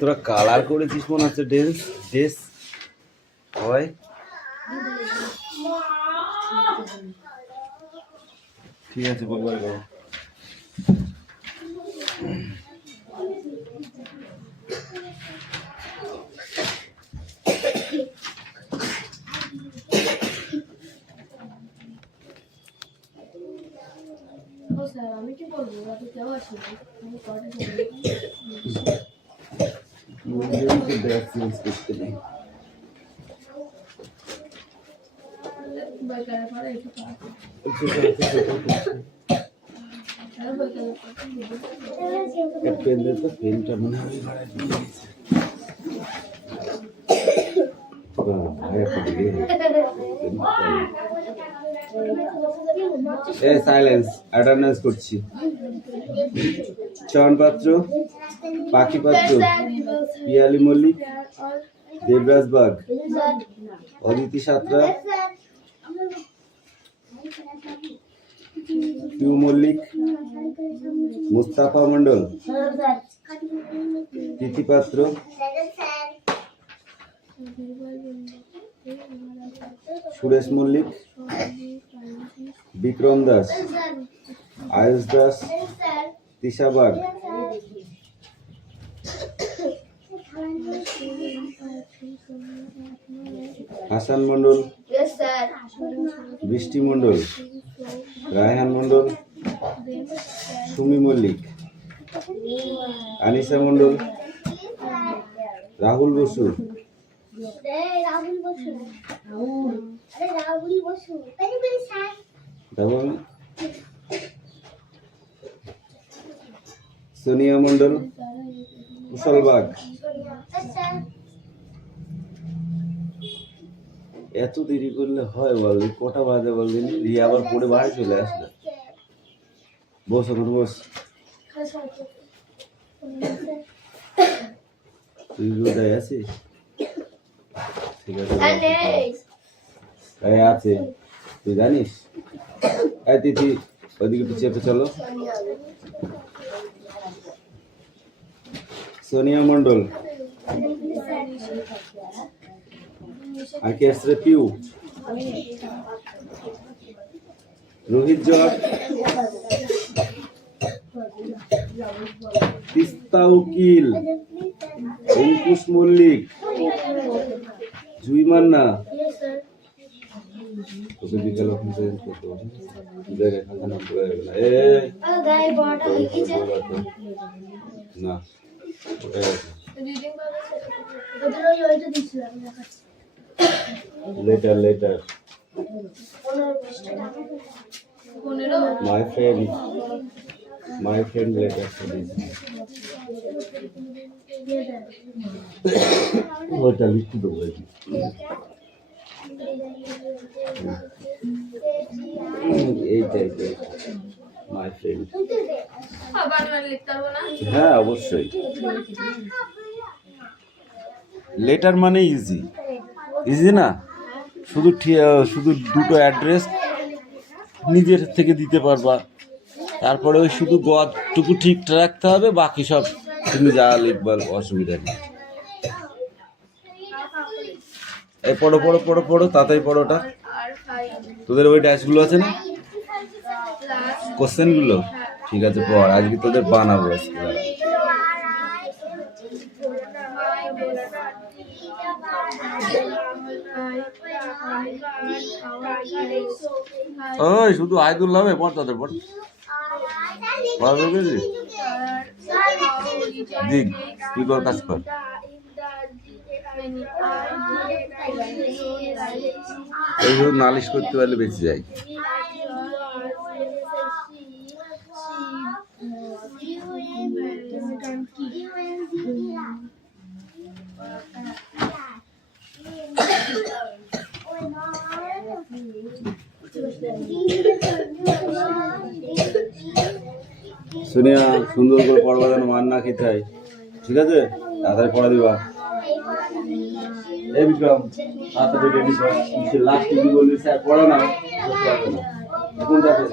তোরা কালার করেছিস মনে হচ্ছে ড্রেস হয়। ঠিক আছে বলবার করো। আমি কি বলবো কেউ আসবে পেনটা মনে হয় সাইলেন্স অ্যাটেন্ডেন্স করছি। চয়ন পাত্র, পাখি পাত্র, পিয়ালি মল্লিক, দেবরাজ বাগ, অদিতি সাঁতরা, পিউ মল্লিক, মুস্তাফা মন্ডল, তিথি পাত্র, সুরেশ মল্লিক, বিক্রম দাস, আয়ুষ দাস, তিশা বাগ, হাসান মন্ডল, বৃষ্টি মন্ডল, রায়হান মন্ডল, সুমি মল্লিক, আনিসা মন্ডল, রাহুল বসু, সোনিয়া মন্ডল, কুশল বাগ। এত দেরি করলে হয় বলবি? কটা বাজে বলবি? রিয়া আবার পড়ে বাড়ি চলে আসলো। বস এখন বস। তুই কোথায় আছিস? ঠিক আছে আছে, তুই জানিস? এই তিথি ওইদিকে একটু চেপে চলো। সোনিয়া মন্ডল, আর কে আসছে? পিউ, রোহিত জট, তিস্তা উকিল, অঙ্কুশ মল্লিক, জুই মান্না। তোকে বিকেল করতে না later my friend later ওটা লিখতে দেবো। এই টাইপের মাই ফ্রেন্ড। হ্যাঁ অবশ্যই, লেটার মানে ইজি না, শুধু দুটো অ্যাড্রেস নিজের থেকে দিতে পারবা, তারপরে ওই শুধু গদটুকু ঠিক রাখতে হবে, বাকি সব তুমি যা লিখবার অসুবিধা নেই। এই পড়ো তাড়াতাড়ি পড়োটা। তোদের ওই ড্যাশগুলো আছে না, কোশ্চেনগুলো? ঠিক আছে পড়, আজকে তোদের বানাবো আজকে। ওই শুধু আইদুল হবে, পড় তাদের পড়। দিক কি কর, কাজ কর। এই শুধু নালিশ করতে পারলে বেঁচে যায়। শুনিয়া সুন্দর করে পড়বা, যেন মান না খেতে হয়। ঠিক আছে, তাড়াতাড়ি পড়া দিবা। এই বিক্রম তাড়াতাড়ি রেডি কর লাস্ট কি বললি স্যার পড়া না কোনটাতে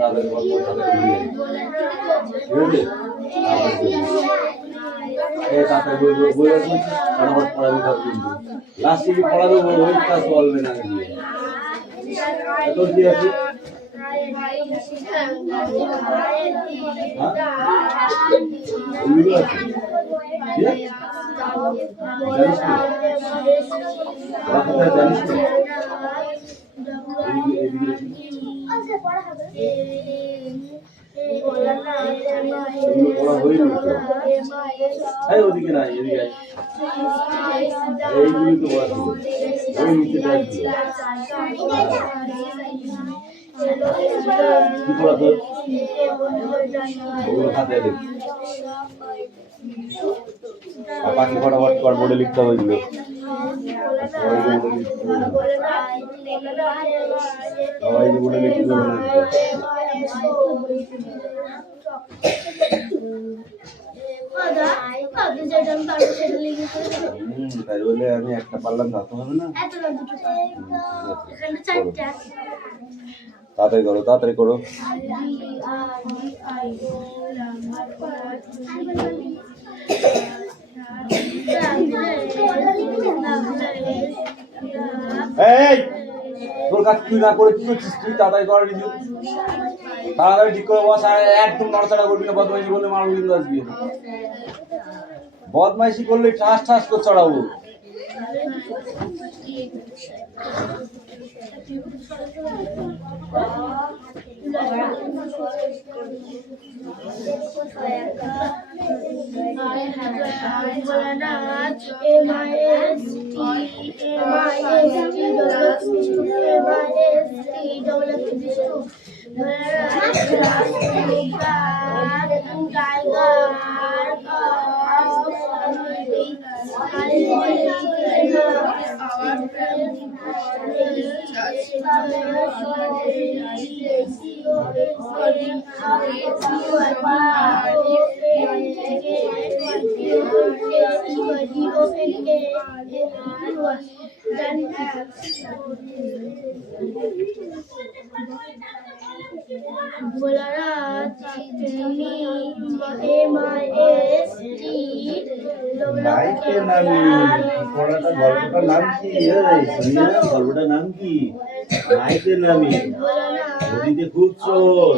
তাদের গল্প তাদের বুঝলি এই তাতে বই বই বই আছে ফটাফট পড়াবি সব কিন্তু লাস্টে কি পড়া দেবো ওই ক্লাস বলবে না দিয়ে তোর কি আছে ওইগুলো আছে জানিস না ওরা কোথায় জানিস না পড়া হয়ে এই ওদিকে নাই এদিকে এইগুলি তো পড়া ছিল ওই নিচে দেখ কি পড়া তোর ওগুলো খাতায় দেখ আর বাকি ফটাফট কর বোর্ডে লিখতে হবে এগুলো সবাই যে বোর্ডে লিখতে হবে তাই বলে আমি একটা পারলাম না তো হবে না তাড়াতাড়ি করো তাড়াতাড়ি করো এই তোর কাজ তুই না করে কি করছিস তুই তাড়াতাড়ি কর রিভিউ তাড়াতাড়ি ঠিক করে বস আর একদম নড়াচড়া করবি না বদমাইশি করলে মারবো কিন্তু আজকে বদমাইশি করলে ঠাস ঠাস করে চড়াবো নাইটের নামি পড়াটা গল্পটার নাম কি শুনিয়া গল্পটার নাম কি নাইটের নামি নদীতে খুব চোর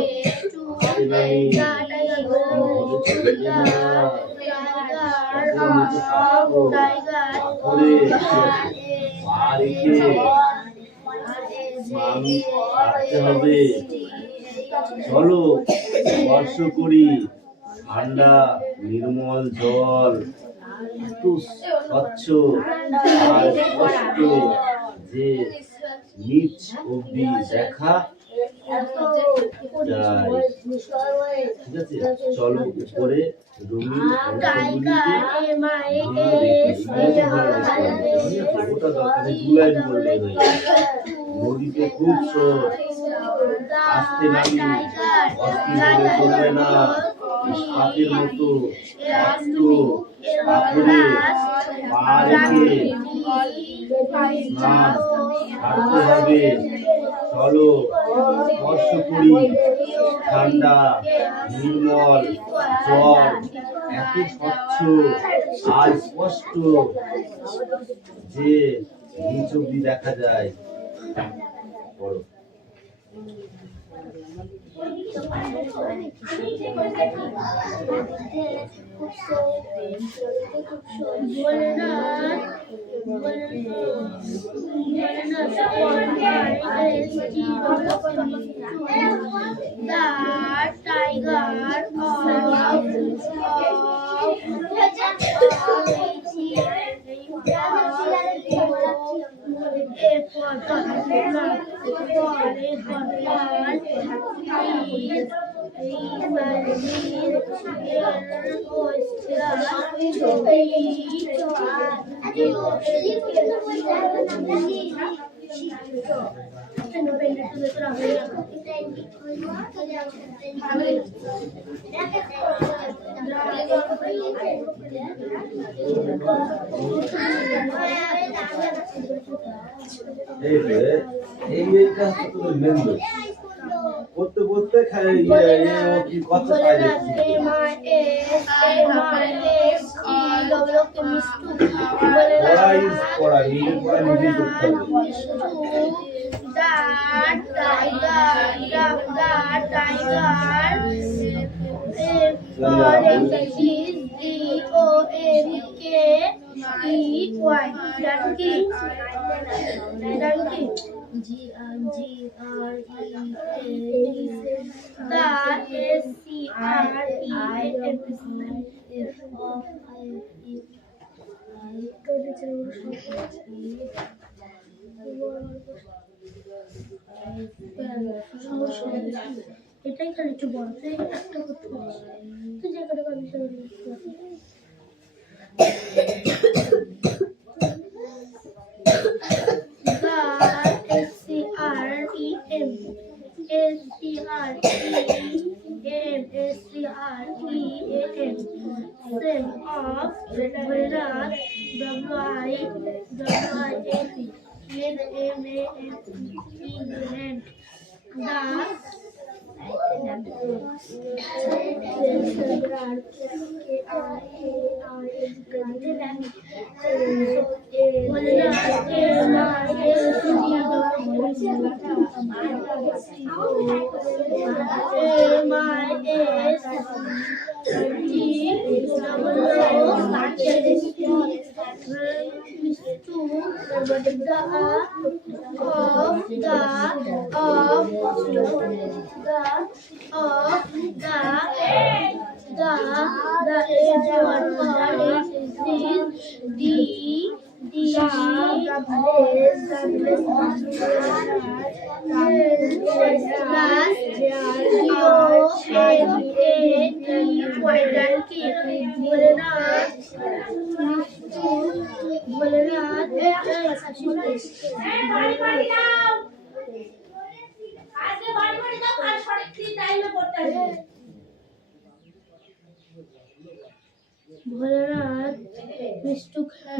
হবে চলো স্পর্শ করি ঠান্ডা নির্মল জল এত স্বচ্ছ আর স্পষ্ট যে নিচ অব্দি দেখা যায় ঠিক আছে চলো উপরে রঙিন ওটা দরকারে জুলাই বললে নদীতে খুব স্রোত আসতে নামি অস্থির হলে চলবে না সাপের মতো শক্ত পাথরে পা রেখে স্নান ছাড়তে হবে চলো স্পর্শ করি ঠান্ডা নির্মল জল এত স্বচ্ছ আর স্পষ্ট যে নিচ অব্দি দেখা যায় পড়ো এই যে এইটা হচ্ছে তোদের মেন দোষ করতে করতে কি কথা পাই পড়া ইজ পড়া নিজের পড়া নিজেই করতে এটাই খালি একটু বড় তুই একটা করতে পারিস তুই যে কটা করবি সেগুলো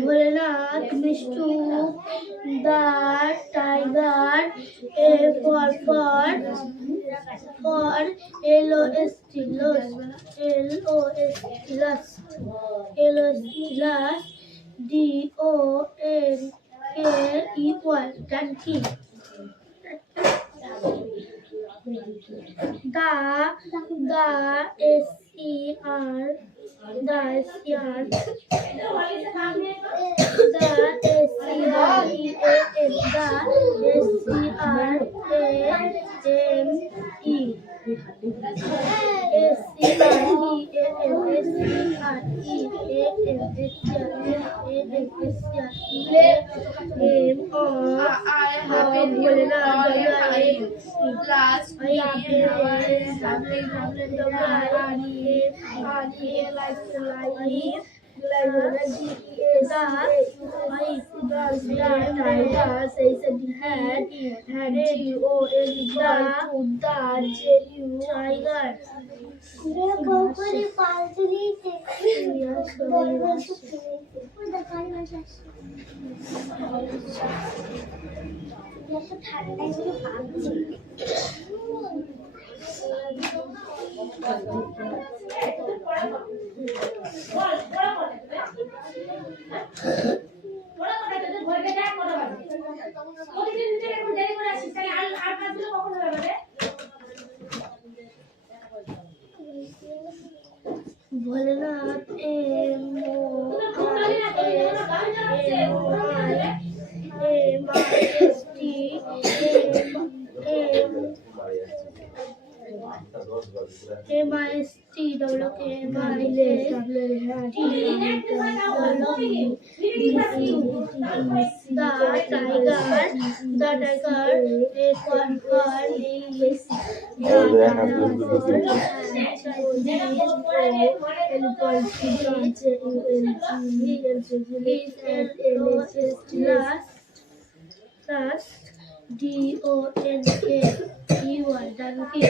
Bholenath Mishtu the tiger a for LOST lust DONKEY donkey Bholenath DONKEY donkey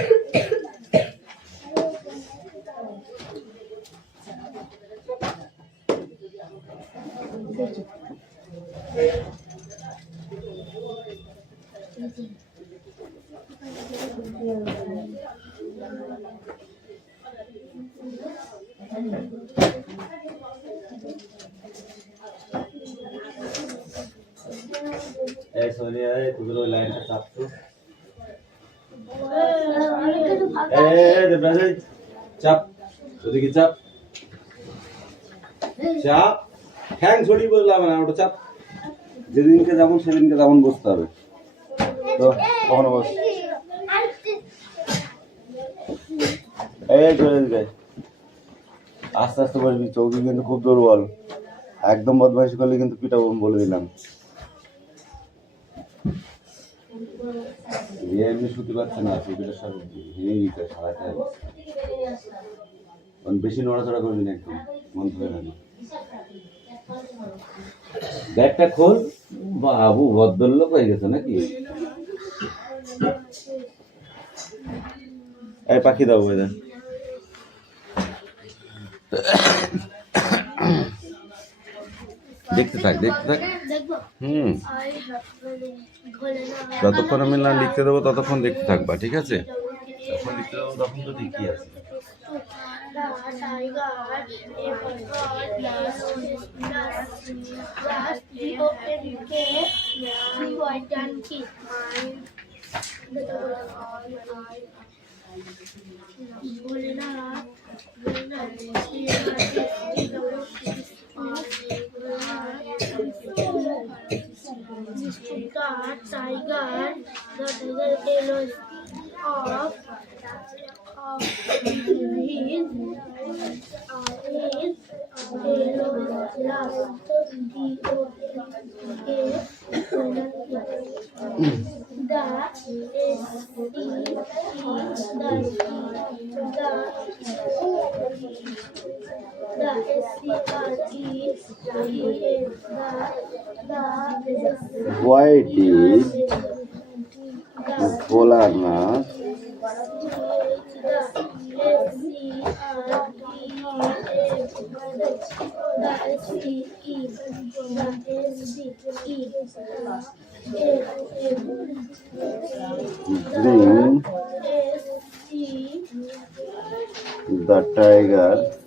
এই সোনিয়া তোদের ওই লাইনটা চাপ তো এই চাপ ওদিকে চাপ চাপ ঠ্যাং ছড়িয়ে বললাম না ওটা চাপ যেদিনকে যেমন সেদিনকে তেমন বসতে হবে তো কখনো বস এই চলে দিকে আস্তে আস্তে বসবি চৌকি কিন্তু খুব দুর্বল একদম বদমাইশি করলে কিন্তু পিটাবো বলে দিলাম এমনি শুতে পারছে না শুতে সব ভেঙে গেছে সারাতে বেশি নড়াচড়া করবি না একদম মন ধরে না ব্যাগটা খোল বাবু ভদ্রলোক হয়ে গেছে নাকি এই পাখি দাও ওই দেন দেখতে থাক যতক্ষণ আমি না লিখতে দেবো ততক্ষণ দেখতে থাকবা ঠিক আছে যখন লিখতে দেবো তখন তো ঠিকই আছে Why did Volanat bring the tiger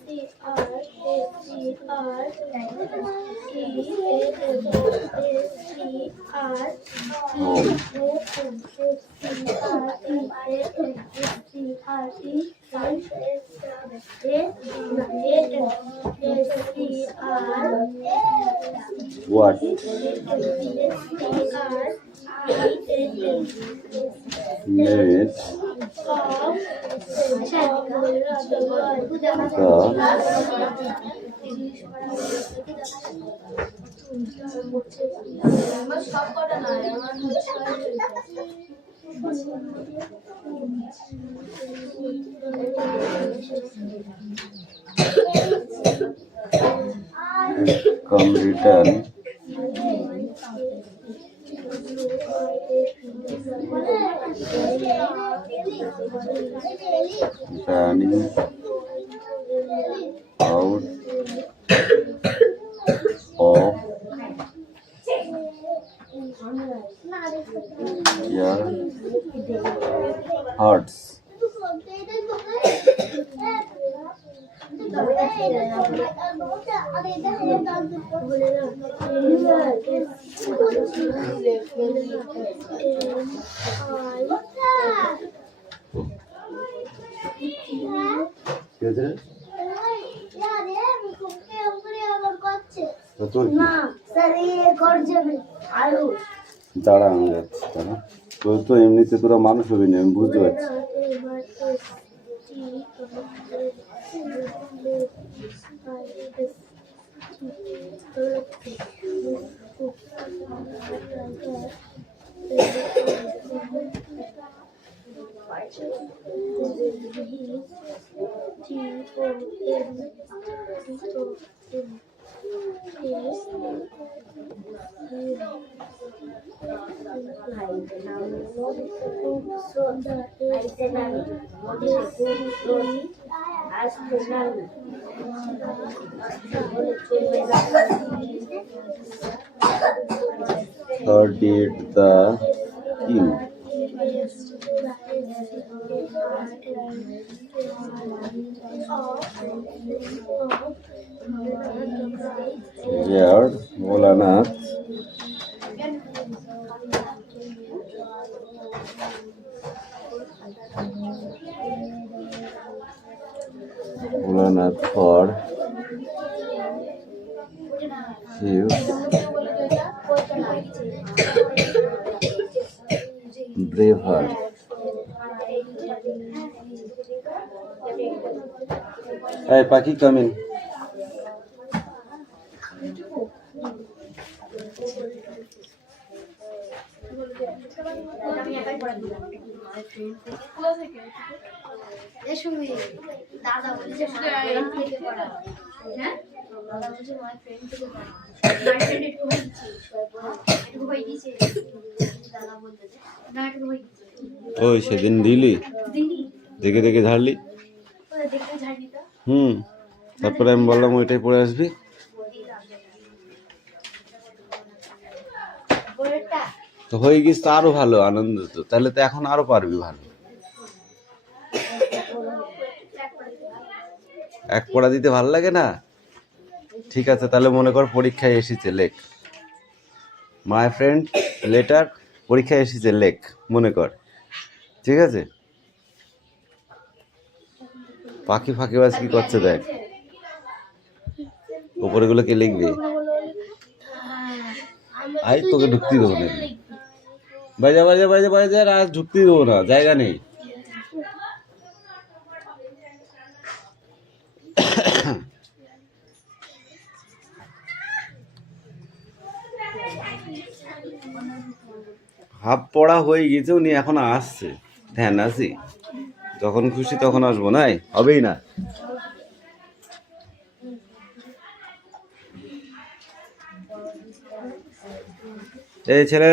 home? What? Made come return running out of your hearts. দাঁড়া আমি যাচ্ছি দাঁড়া তোর তো এমনিতে তোরা মানুষ হবি না আমি বুঝতে পারছি Third the queue. Here, Bholanath for Shiv Braveheart. Hey, Paki, come in. দাদা বলছে হ্যাঁ দাদা বলছে আমার ফ্রেন্ড থেকে দাদা বলতে ওই সেদিন দিলি দেখে দেখে ঝাড়লি। তারপরে আমি বললাম ওইটাই পরে আসবি। তো হয়ে গেছে তো আরো ভালো আনন্দ, তো তাহলে তো এখন আরো পারবি ভালো। এক পড়া দিতে ভালো লাগে না? ঠিক আছে, তাহলে মনে কর পরীক্ষায় এসেছে লেখ, মাই ফ্রেন্ড লেটার পরীক্ষায় এসেছে লেখ মনে কর, ঠিক আছে? পাখি ফাঁকিবাজ কি করছে দেখ, উপরে গুলো কে লিখবে? আই তোকে ঢুকতে দেবো না, বাজা বাজা বাজা বাজা, আজ ঢুকতে দেবো না, জায়গা নেই। হাফ পড়া হয়ে গেছে, উনি এখন আসছে, ধ্যান আছি, যখন খুশি তখন আসবো, নাই হবেই না। এই ছেলে,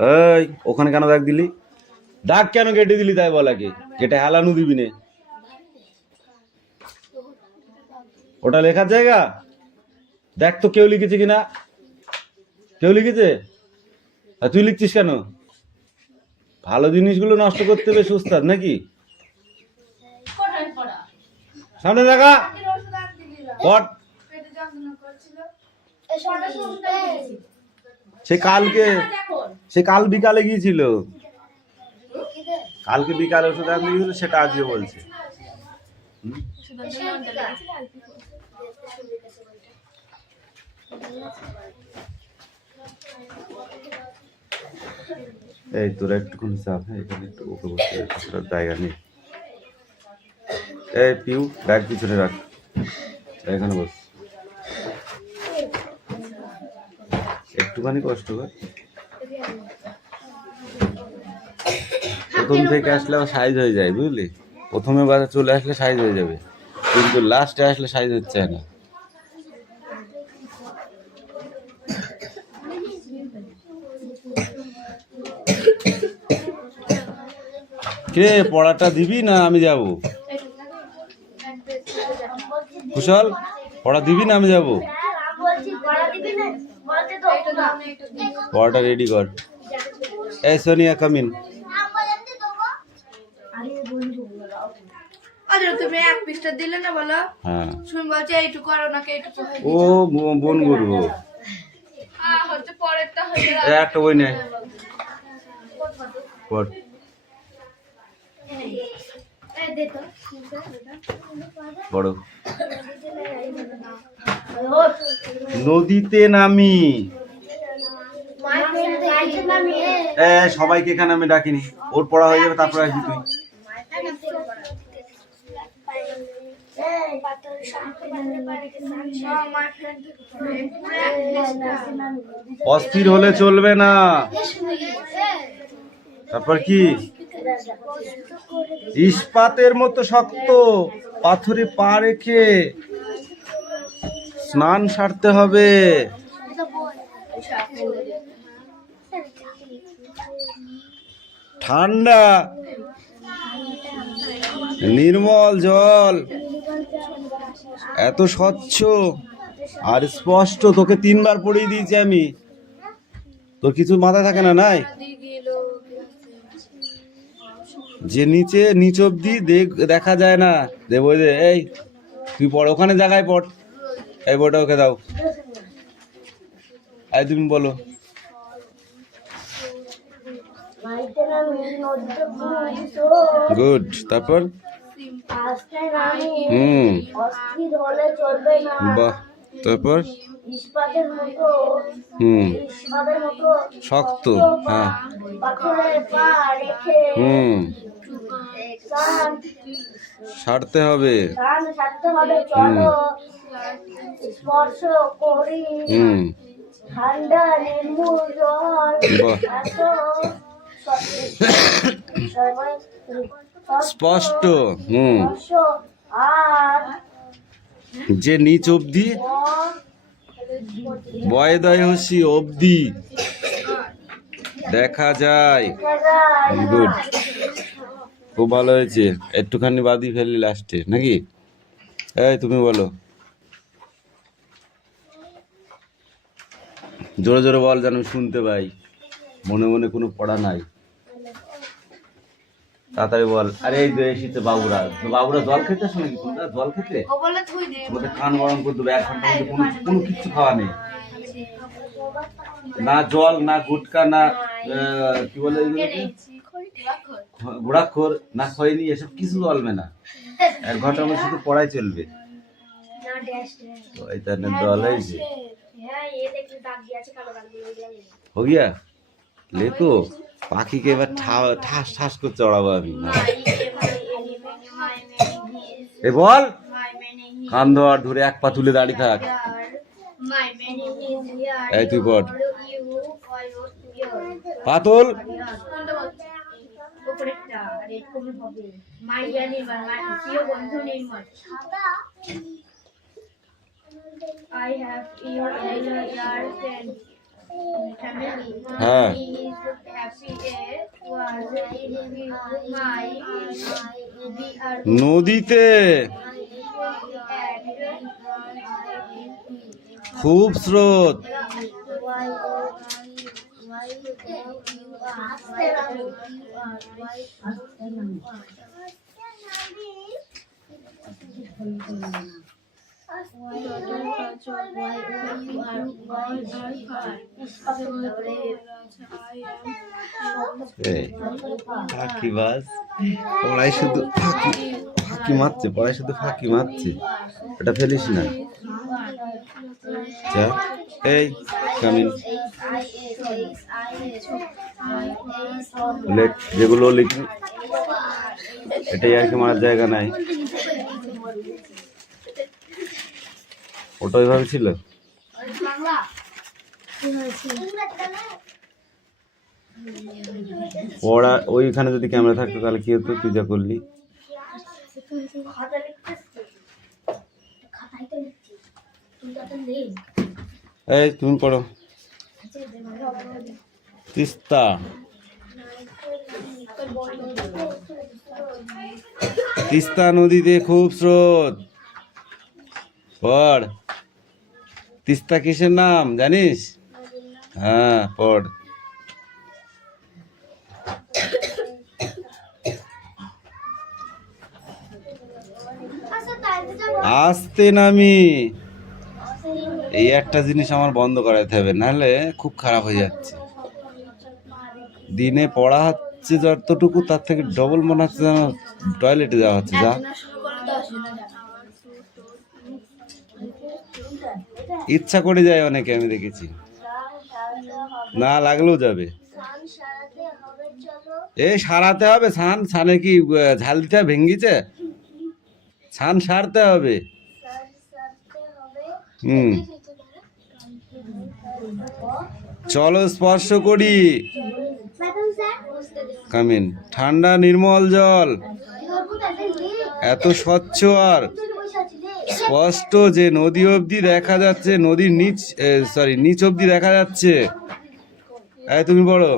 এই ওখানে কেন ডাক দিলি? ডাক কেন কেটে দিলি তাই বল আগে, কেটে হালানু দিবি নে। ওটা লেখার জায়গা দেখ তো, কেউ লিখেছে কিনা, কেউ লিখেছে? আর তুই লিখছিস কেন? ভালো জিনিসগুলো নষ্ট করতে বেশ উস্তাদ নাকি? সামনে দেখা পট, সে কাল বিকালে গিয়েছিল, কালকে বিকালে ওষুধ আনতে গিয়েছিল, সেটা আজকে বলছে। এই তোরা একটুখানি চাপ, হ্যাঁ এখানে একটু ওকে বসতে জায়গা নেই। এই পিউ ব্যাগ পিছনে রাখ, এখানে বস, একটুখানি কষ্ট কর। প্রথম থেকে আসলে আবার সাইজ হয়ে যায় বুঝলি, প্রথমে বারে চলে আসলে সাইজ হয়ে যাবে, কিন্তু লাস্টে আসলে সাইজ হচ্ছে না। কে পড়াটা দিবি না আমি যাব? কুশল পড়া দিবি না আমি যাব? পড়াটা রেডি কর। এই সোনিয়া কামিন। তুমি এক পৃষ্ঠা দিলে না বলো? হ্যাঁ শুন বলছে এইটুকু আর ওনাকে এইটুকু ও বোন করবো, হচ্ছে পরেরটা হয়ে একটা বই নেই পড়। বড় নদীতে নামি, সবাইকে এখানে আমি ডাকিনি, ওর পড়া হয়ে যাবে তারপরে আসবি তুই। অস্থির হলে চলবে না। তারপর কি? ইস্পাতের মতো শক্ত পাথরে পা রেখে স্নান সারতে হবে। ঠান্ডা নির্মল জল এত স্বচ্ছ আর স্পষ্ট, তোকে 3বার পড়িয়ে দিয়েছি আমি, তোর কিছু মাথায় থাকে না? নাই যে নিচ অব্দি দেখা যায় না, দেবো যে এই তুই পড়, ওখানে জায়গায় পড়, এই বইটা ওকে দাও। এই তুমি বলো। গুড, তারপর বাহ, তারপর শক্ত, হ্যাঁ সারতে হবে, স্পর্শ করি ঠান্ডা নির্মূল জল, স্পষ্ট, আর যে নিচ অব্দি, বয়দয় হসি অব্দি দেখা যায়। গুড, খুব ভালো হয়েছে, একটুখানি বাদি ফেললি লাস্টে নাকি? এই তুমি বলো, জোরে জোরে বল যেন আমি শুনতে পাই, মনে মনে কোনো পড়া নাই, তাড়াতাড়ি বল। আরে এই শীতে বাবুরা জল খেতে আসো নাকি তোমরা? জল খেতে তোমাদের কান গরম করে দেবো, 1 ঘন্টার মধ্যে কোনো কিছু খাওয়া নেই, না জল, না গুটকা, না কি বলে ঘোড়াখোর, না খয়নি, এসব কিছু চলবে না। 1 ঘন্টার মধ্যে শুধু পড়াই চলবে। জল হয়েছে, हो गया? ले तो পাখি কে এবার ঠাস ঠাস করে চড়াবো আমি। এ বল, কান ধর, ধরে 1 পা তুলে দাঁড়িয়ে থাক। এই তুই পড়, পাতল I have your friend family. হ্যাঁ, নদীতে খুব স্রোত, ফাঁকিবাজ, পড়াই শুধু ফাঁকি মারছে, পড়াই শুধু ফাঁকি মারছে, এটা ফেলিস না। এই কামিন লেট, যেগুলো লিখি এটাই আর কি, মারার জায়গা নাই। ওটা ওইভাবে ছিল। পড়া ওইখানে যদি ক্যামেরা থাকতো তাহলে কি হতো? তুই যা করলি। এই তুমি পড়ো। তিস্তা, তিস্তা নদীতে খুব স্রোত। পড়, তিস্তা কিসের নাম জানিস? হ্যাঁ পড়। আস্তে নামি, এই একটা জিনিস আমার বন্ধ করাতে হবে, নাহলে খুব খারাপ হয়ে যাচ্ছে। দিনে পড়া হচ্ছে যতটুকু, তার থেকে ডবল মনে হচ্ছে যেন টয়লেটে যাওয়া হচ্ছে। যা, ইচ্ছা করে যায় অনেকে, আমি দেখেছি, না লাগলেও যাবে। এই সারাতে হবে, ছানে কি ঝাল দিতে ভেঙ্গিছে, ছান সারতে হবে। চলো স্পর্শ করি, কামিন ঠান্ডা নির্মল জল, এত স্বচ্ছ আর স্পষ্ট যে নদী অবধি দেখা যাচ্ছে, নদীর নিচ অবধি দেখা যাচ্ছে। এই তুমি বলো।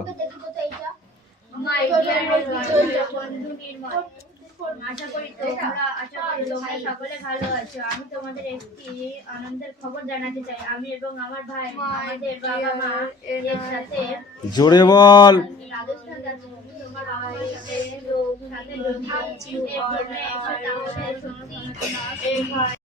তোমরা সকলে ভালো আছো। আমি তোমাদের একটি আনন্দের খবর জানাতে চাই। আমি এবং আমার ভাই আমাদের বাবা মা এর সাথে জোরে বল। রাজস্থান যাচ্ছি। তোমার বাবা মার সাথে যদি এর জন্য একটু তাহলে সত্যি